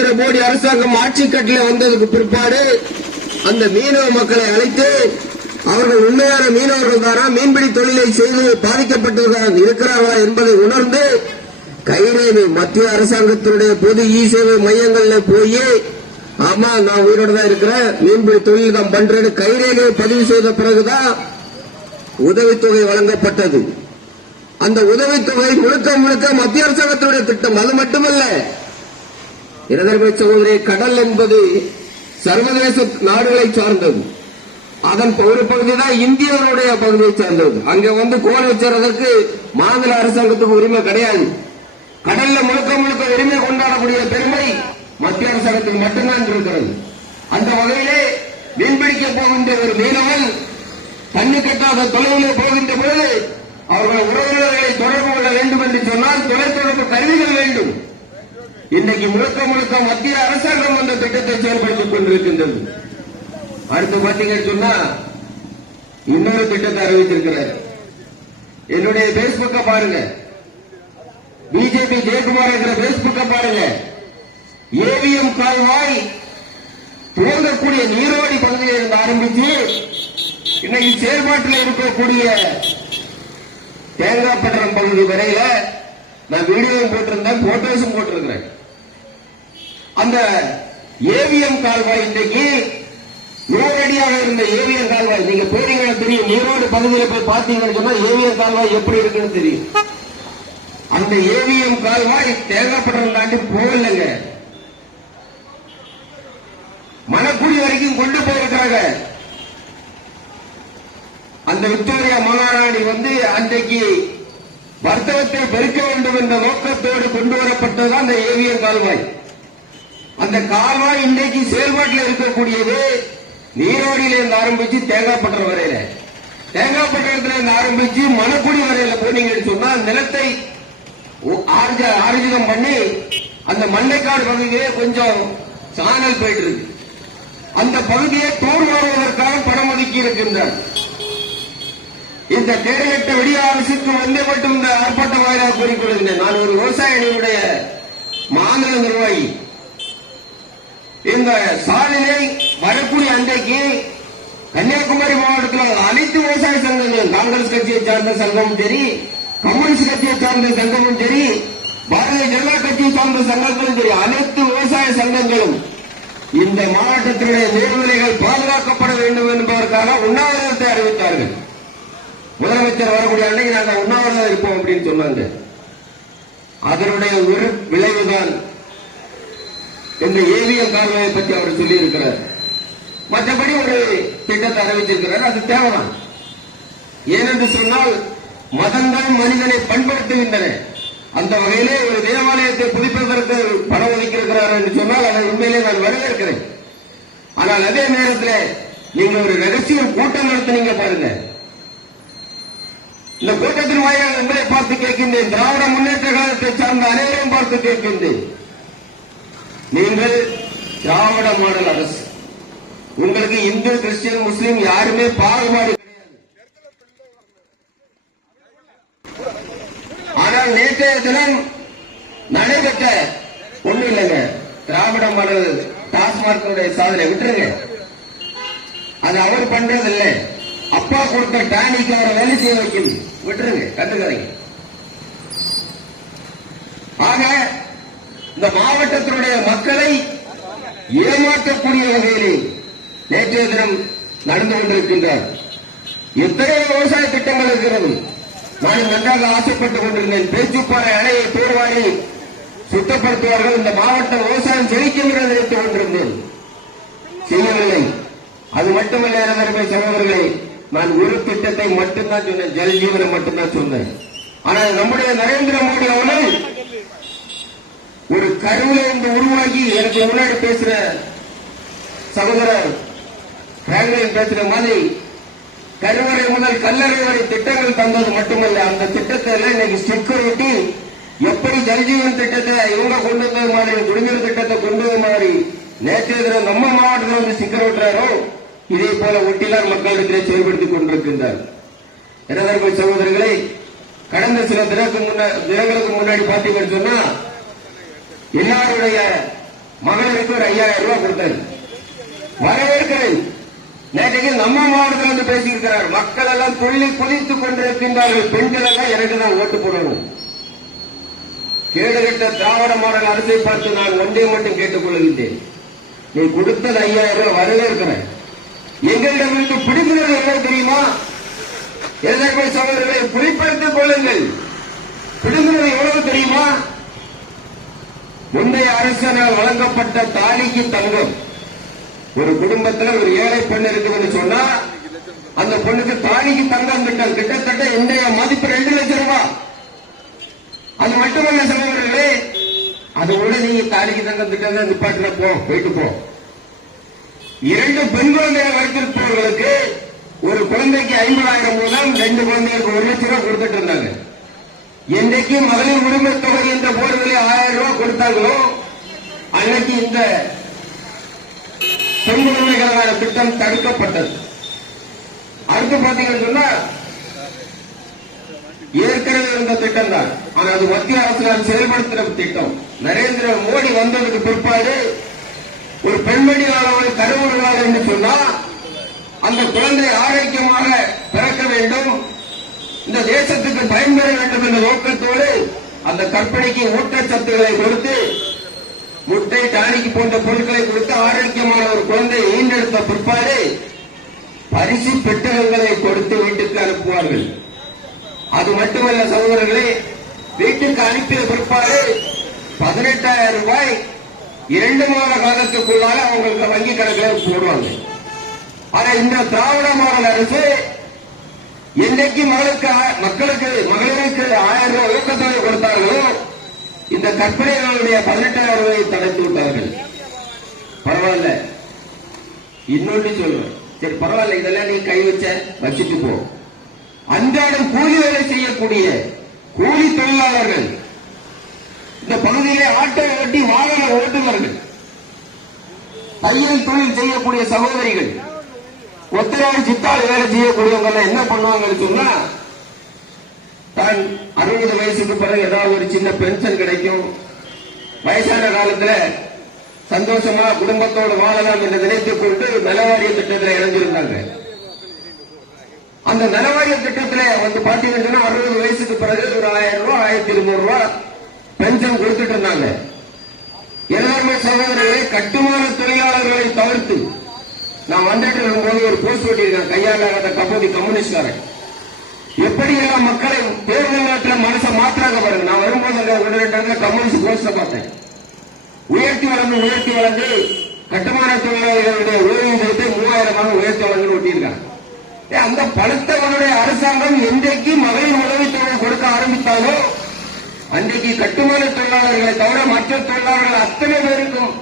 நரேந்திர மோடி அரசாங்கம் ஆட்சி கட்டில வந்ததுக்கு பிற்பாடு அந்த மீனவ மக்களை அழைத்து அவர்கள் உண்மையான மீனவர்கள் தானா, மீன்பிடி தொழிலை செய்து பாதிக்கப்பட்டவர்கள் இருக்கிறார்களா என்பதை உணர்ந்து கைரேகை மத்திய அரசாங்கத்தினுடைய பொது இ சேவை மையங்களில் போய் ஆமா நான் உயிரோடு தான் இருக்கிறேன், மீன்பிடி தொழில் தான் பண்றேன்னு கைரேகையை பதிவு செய்த பிறகுதான் உதவித்தொகை வழங்கப்பட்டது. அந்த உதவித்தொகை முழுக்க முழுக்க மத்திய அரசாங்கத்தினுடைய திட்டம். அது மட்டுமல்ல இரதர்மை சகோதரி, கடல் என்பது சர்வதேச நாடுகளை சார்ந்தது. அதன் ஒரு பகுதி தான் இந்தியாவுடைய பகுதியை சார்ந்தது. அங்க கோல் வச்சுறதுக்கு மாநில அரசாங்கத்துக்கு உரிமை கிடையாது. கடல்ல முழுக்க முழுக்க உரிமை கொண்டாடக்கூடிய பெருமை மத்திய அரசாங்கத்துக்கு மட்டும்தான் இருக்கிறது. அந்த வகையிலே மீன்பிடிக்க போகின்ற ஒரு மீனவன் தண்ணி கட்டாத தொலைவில் போகின்ற பொழுது அவர்கள் உறவினர்களை தொடர்பு கொள்ள வேண்டும் என்று சொன்னால் தொலைத்தொடர்பு கருவிகள் வேண்டும். இன்னைக்கு முழுக்க முழுக்க மத்திய அரசாங்கம் அந்த திட்டத்தை செயல்படுத்திக் கொண்டிருக்கின்றது. அடுத்து பாத்தீங்கன்னு சொன்னா இன்னொரு திட்டத்தை அறிவித்திருக்கிறார். என்னுடைய பேஸ்புக்க பாருங்க, பிஜேபி ஜெயக்குமார் என்ற பேஸ்புக்க பாருங்க. ஏவிஎம் கால்வாய் துவங்கக்கூடிய நீரோடி பகுதியில் இருந்து ஆரம்பித்து இன்னைக்கு செயல்பாட்டில் இருக்கக்கூடிய தேங்காய்பட்டினம் பகுதி வரையில நான் வீடியோவும் போட்டிருந்தேன், போட்டோஸும் போட்டிருக்கிறேன். அந்த ஏவிஎம் கால்வாய் இன்றைக்கு 100 அடியாக இருந்த ஏவிஎம் கால்வாய் நீங்க போறீங்கன்னா தெரியும். நீரோடு பகுதியில் போய் பார்த்தீங்கன்னு சொன்னா ஏவிஎம் கால்வாய் எப்படி இருக்குன்னு தெரியும். அந்த ஏவிஎம் கால்வாய் தேங்காய்பட்டினம் தாண்டி போகலைங்க, மணக்குடி வரைக்கும் கொண்டு போயிருக்கிறாங்க. அந்த விக்டோரியா மகாராணி அன்றைக்கு வர்த்தகத்தை பெருக்க வேண்டும் என்ற நோக்கத்தோடு கொண்டு வரப்பட்டதுதான் அந்த ஏவிஎம் கால்வாய். அந்த கால்வாய் இன்றைக்கு செயல்பாட்டில் இருக்கக்கூடியது நீரோடியிலிருந்து ஆரம்பிச்சு தேங்காய்பட்டினம் வரையில, தேங்காய்பட்டினத்திலிருந்து ஆரம்பிச்சு மணக்குடி வரையில போனீங்கன்னு சொன்னா நிலத்தை ஆர்ஜிதம் பண்ணி அந்த மண்டைக்காடு பகுதியே கொஞ்சம் சானல் போயிட்டு இருக்கு. அந்த பகுதியை தூர்வாருவதற்காக பணம் ஒதுக்கி இருக்கின்றார். இந்த கேடகட்ட விடிய அரசுக்கு வந்தே மட்டும் இந்த ஆர்ப்பாட்ட வாயிலாக கூறிக்கொள்கின்றேன். நான் ஒரு விவசாய அணியுடைய மாநில நிர்வாகி. இந்த சாலையை வரக்கூடிய அன்றைக்கு கன்னியாகுமரி மாவட்டத்தில் அனைத்து விவசாய சங்கங்களும், காங்கிரஸ் கட்சியை சார்ந்த சங்கமும் சரி, கம்யூனிஸ்ட் கட்சியை சார்ந்த சங்கமும் சரி, பாரதிய ஜனதா கட்சியை சார்ந்த சங்கங்களும் சரி, அனைத்து விவசாய சங்கங்களும் இந்த மாவட்டத்தினுடைய நீர்நிலைகள் பாதுகாக்கப்பட வேண்டும் என்பதற்காக உண்ணாவிரதத்தை அறிவித்தார்கள். முதலமைச்சர் வரக்கூடிய அன்னைக்கு நாங்கள் உண்ணாவிரதம் இருப்போம் அப்படின்னு சொன்னாங்க. அதனுடைய ஒரு விளைவுதான் இந்த ஏவிஎம் கால்வாயை பற்றி அவர் சொல்லி இருக்கிறார். மற்றபடி ஒரு திட்டத்தை அறிவிச்சிருக்கிறார். அது தேவைதான். ஏனென்று சொன்னால் மதங்கள் மனிதனை பண்படுத்துகின்றன. அந்த வகையிலே ஒரு தேவாலயத்தை புதுப்பிப்பதற்கு பணம் ஒதுக்கியிருக்கிறார் என்று சொன்னால் அதை உண்மையிலே நான் வரவேற்கிறேன். ஆனால் அதே நேரத்தில் நீங்கள் ஒரு ரகசிய கூட்டம் நடத்தினீங்க பாருங்க. இந்த கூட்டத்தின் வாயிலாக உங்களை பார்த்து கேட்கின்றேன், திராவிட முன்னேற்ற கழகத்தை சார்ந்த அனைவரும் பார்த்து கேட்கின்றேன். நீங்கள் திராவிட மாடல் அரசு, உங்களுக்கு இந்து கிறிஸ்டியன் முஸ்லீம் யாருமே பாகுபாடு கிடையாது. ஆனால் நேற்றைய தினம் நடைபெற்ற ஒண்ணு இல்லைங்க, திராவிட மாடல் டாஸ்மார்க் சாதனை விட்டுருங்க. அது அவர் பண்றதில்லை. அப்பா கொடுத்த டானிக்கு அவரை வேலை செய்ய வைக்கும், விட்டுருங்க, கண்டுக்காதீங்க. ஆக இந்த மாவட்டத்தினுடைய மக்களை ஏமாற்றக்கூடிய வகையிலே நேற்றைய தினம் நடந்து கொண்டிருக்கின்றார். எத்தனை விவசாய திட்டங்கள் இருக்கிறது. நான் நன்றாக ஆசைப்பட்டுக் கொண்டிருந்தேன். பேச்சுப்பாறை அணையை தூர்வாரி சுத்தப்படுத்துவார்கள், இந்த மாவட்டம் விவசாயம் செழிக்கும் என்று நினைத்துக் கொண்டிருந்தேன். செய்யவில்லை. அது மட்டுமல்ல அருமை சகோதரர்களே, நான் ஒரு திட்டத்தை மட்டும்தான் சொன்னேன், ஜல் ஜீவனை மட்டும்தான் சொன்னேன். ஆனால் நம்முடைய நரேந்திர மோடி அவர்கள் ஒரு கருவில இருந்து உருவாக்கி, எனக்கு முன்னாடி பேசுற சகோதரர் பேசுற மாதிரி கருவறை முதல் கல்லறை வரை திட்டங்கள் தந்தது மட்டுமல்ல, அந்த திட்டத்தை எல்லாம் இன்னைக்கு ஸ்டிக்கர் ஒட்டி எப்படி ஜல்ஜீவன் திட்டத்தை இவங்க கொண்டு வந்தது மாதிரி, குடிநீர் திட்டத்தை கொண்டு வந்த மாதிரி நேற்றைய தினம் நம்ம மாவட்டத்தில் ஸ்டிக்கர் ஒட்டுறாரோ இதே போல ஒட்டிலார் மக்களிடத்திலே செயல்படுத்திக் கொண்டிருக்கின்றார். எனதர்மை சகோதரர்களை, கடந்த சில தினங்களுக்கு முன்னாடி பார்த்தீங்கன்னு சொன்னா எல்லாருடைய மகளிருக்கு ஒரு 5000 ரூபாய் கொடுத்தாரு. வரவேற்கிறேன். நேற்றைக்கு நம்ம மாவட்டத்தில் வந்து பேசியிருக்கிறார். மக்கள் எல்லாம் துள்ளி குதித்துக் கொண்டிருக்கின்றார்கள். பெண்கள் எல்லாம் எனக்கு தான் ஓட்டு போடணும். கேடுகட்ட திராவிட மாடல் அரசை பார்த்து நான் ஒன்றை மட்டும் கேட்டுக் கொள்கின்றேன். நீ கொடுத்தது 5000 ரூபாய் வரவேற்கிறேன். எங்களிடமிருந்து பிடிக்கிறது என்ன தெரியுமா? எதற்கு சகோதரர்களை குறிப்பிடுத்திக் கொள்ளுங்கள். பிடுங்குவது எவ்வளவு தெரியுமா? முந்தைய அரசினால் வழங்கப்பட்ட தாலிக்கு தங்கம். ஒரு குடும்பத்தில் ஒரு ஏழை பெண் இருக்குதுன்னு சொன்னா அந்த பொண்ணுக்கு தாலிக்கு தங்கம் திட்டம் கிட்டத்தட்ட இன்றைய மதிப்பு 2 லட்சம் ரூபாய். அது மட்டுமல்ல சகோதரர்களே, அது கூட நீங்க தாலிக்கு தங்கம் திட்டம் தான் நிப்பாட்டின போயிட்டு போ. 2 பெண் குழந்தைகள் வைத்திருப்பவர்களுக்கு ஒரு குழந்தைக்கு 50,000 மூலம் 2 குழந்தைகளுக்கு 1 லட்சம் ரூபாய் கொடுத்துட்டு இருந்தாங்க. என்றைக்கு மகளிர் உரிமை தொகை என்ற போர்களை 1000 ரூபாய் கொடுத்தார்களோ அன்னைக்கு இந்த பெண் குழந்தைகளுக்கான திட்டம் தடுக்கப்பட்டது. அடுத்து பாத்தீங்கன்னு சொன்னா ஏற்கனவே இருந்த திட்டம் தான், ஆனால் அது மத்திய அரசால் செயல்படுத்துற திட்டம். நரேந்திர மோடி வந்ததுக்கு பிற்பாடு ஒரு பெண்மணியாளர்கள் கருவுறுவார் என்று சொன்னா அந்த குழந்தை ஆரோக்கியமாக பிறக்க வேண்டும், இந்த தேசத்துக்கு பயன்பெற வேண்டும் என்ற நோக்கத்தோடு அந்த கற்பனைக்கு ஊட்டச்சத்துக்களை கொடுத்து முட்டை டானிக்கு போன்ற பொருட்களை கொடுத்து ஆரோக்கியமான ஒரு குழந்தையை ஈண்டெடுத்த பிற்பாடு பரிசு பெட்டகங்களை கொடுத்து வீட்டுக்கு அனுப்புவார்கள். அது மட்டுமல்ல சகோதரர்களே, வீட்டுக்கு அனுப்பிய பிற்பாடு 18,000 ரூபாய் 2 மாத காலத்துக்குள்ளாக அவங்களுக்கு வங்கி கணக்கில் போடுவாங்க. ஆனா இந்த திராவிட மாடல் அரசு என்றைக்கு மக்களுக்கு மகளிருக்கு 1000 ரூபாய் ஊக்கத்தொகை கொடுத்தார்களோ இந்த கற்பனைகளுடைய 18,000 ரூபாயை தடுத்து விட்டார்கள். பரவாயில்ல, இன்னொன்று சொல்றேன், சரி பரவாயில்ல, இதெல்லாம் நீ கை வச்சுட்டு போ. அன்றாடம் கூலி வேலை செய்யக்கூடிய கூலி தொழிலாளர்கள், இந்த பகுதியிலே ஆட்டோ ஓட்டி வாகன ஓட்டுநர்கள், தையல் தொழில் செய்யக்கூடிய சகோதரிகள், ஒத்தராடு சித்தாள் வேலை செய்யக்கூடியவங்க என்ன பண்ணுவாங்கன்னு சொன்னா, தான் 60 வயசுக்கு பிறகு ஏதாவது ஒரு சின்ன பென்ஷன் கிடைக்கும், வயசான காலத்துல சந்தோஷமா குடும்பத்தோடு வாழலாம் என்று நினைத்துக் கொண்டு நலவாரிய திட்டத்தில் இணைஞ்சிருந்தாங்க. அந்த நலவாரிய திட்டத்தில் வந்து பாத்தீங்கன்னா 60 வயசுக்கு பிறகு ஒரு 1000 ரூபாய் 1200 ரூபாய் பென்ஷன் கொடுத்துட்டு இருந்தாங்க. எல்லாருமே சகோதரர்களை கட்டுமான தொழிலாளர்களை தவிர்த்து நான் வந்துட்டு இருக்கும்போது ஒரு போஸ்ட் ஓட்டியிருக்கேன், கையாளாத கபோதி கம்யூனிஸ்ட்காரன் எப்படி எல்லாம் மக்களை தேர்தல் நேரத்தில் மனசை மாற்றாங்க பாருங்க. நான் வரும்போது அங்க 1-2 கம்யூனிஸ்ட் போஸ்ட பார்த்தேன். உயர்த்தி வளர்ந்து கட்டுமான தொழிலாளர்களுடைய ஓய்வூதியத்தை 3000 உயர்த்தி வழங்கு ஓட்டியிருக்காங்க. அந்த படுத்தவனுடைய அரசாங்கம் என்றைக்கு மகளிர் உதவித்தொகை கொடுக்க ஆரம்பித்தாலோ அன்றைக்கு கட்டுமான தொழிலாளர்களை தவிர மற்ற தொழிலாளர்கள் அத்தனை பேருக்கும்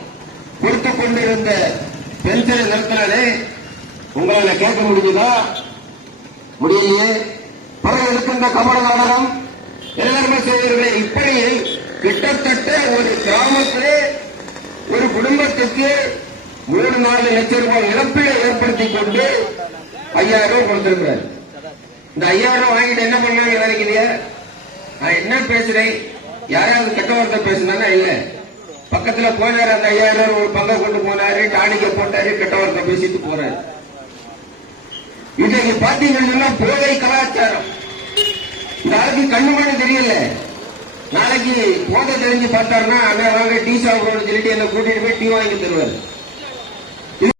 கொடுத்துக் கொண்டிருந்த பென்ஷனை நிறுத்தினாலே உங்களால கேட்க முடியுதா? முடியலையே. பிறகு இருக்கின்ற கமல நாடகம் எல்லாருமே செய்வீர்களே. இப்படி கிட்டத்தட்ட ஒரு கிராமத்திலே ஒரு குடும்பத்துக்கு 3-4 லட்சம் ரூபாய் இழப்பீடை ஏற்படுத்திக் கொண்டு 5000 ரூபாய் கொடுத்திருக்கிறார். இந்த 5000 ரூபாய் வாங்கிட்டு என்ன பண்ணாங்க நினைக்கிறீங்க? நான் என்ன பேசுறேன், யாராவது கெட்ட வார்த்தை பேசினா இல்ல, பக்கத்துல போனாரு, அந்த 5000 ரூபாய் ஒரு பங்கை கொண்டு போனாரு, டானிக்க போட்டாரு, கெட்ட வார்த்தை பேசிட்டு போறாரு. இன்றைக்கு பாத்தீங்கன்னா போதை கலாச்சாரம். நாளைக்கு கண்ணு மணி தெரியல, நாளைக்கு போதை தெரிஞ்சு பார்த்தாருன்னா அண்ணா வாங்க டீ சாப்பிடணும்னு சொல்லிட்டு என்ன கூட்டிட்டு போய் டீ வாங்கி தருவாரு.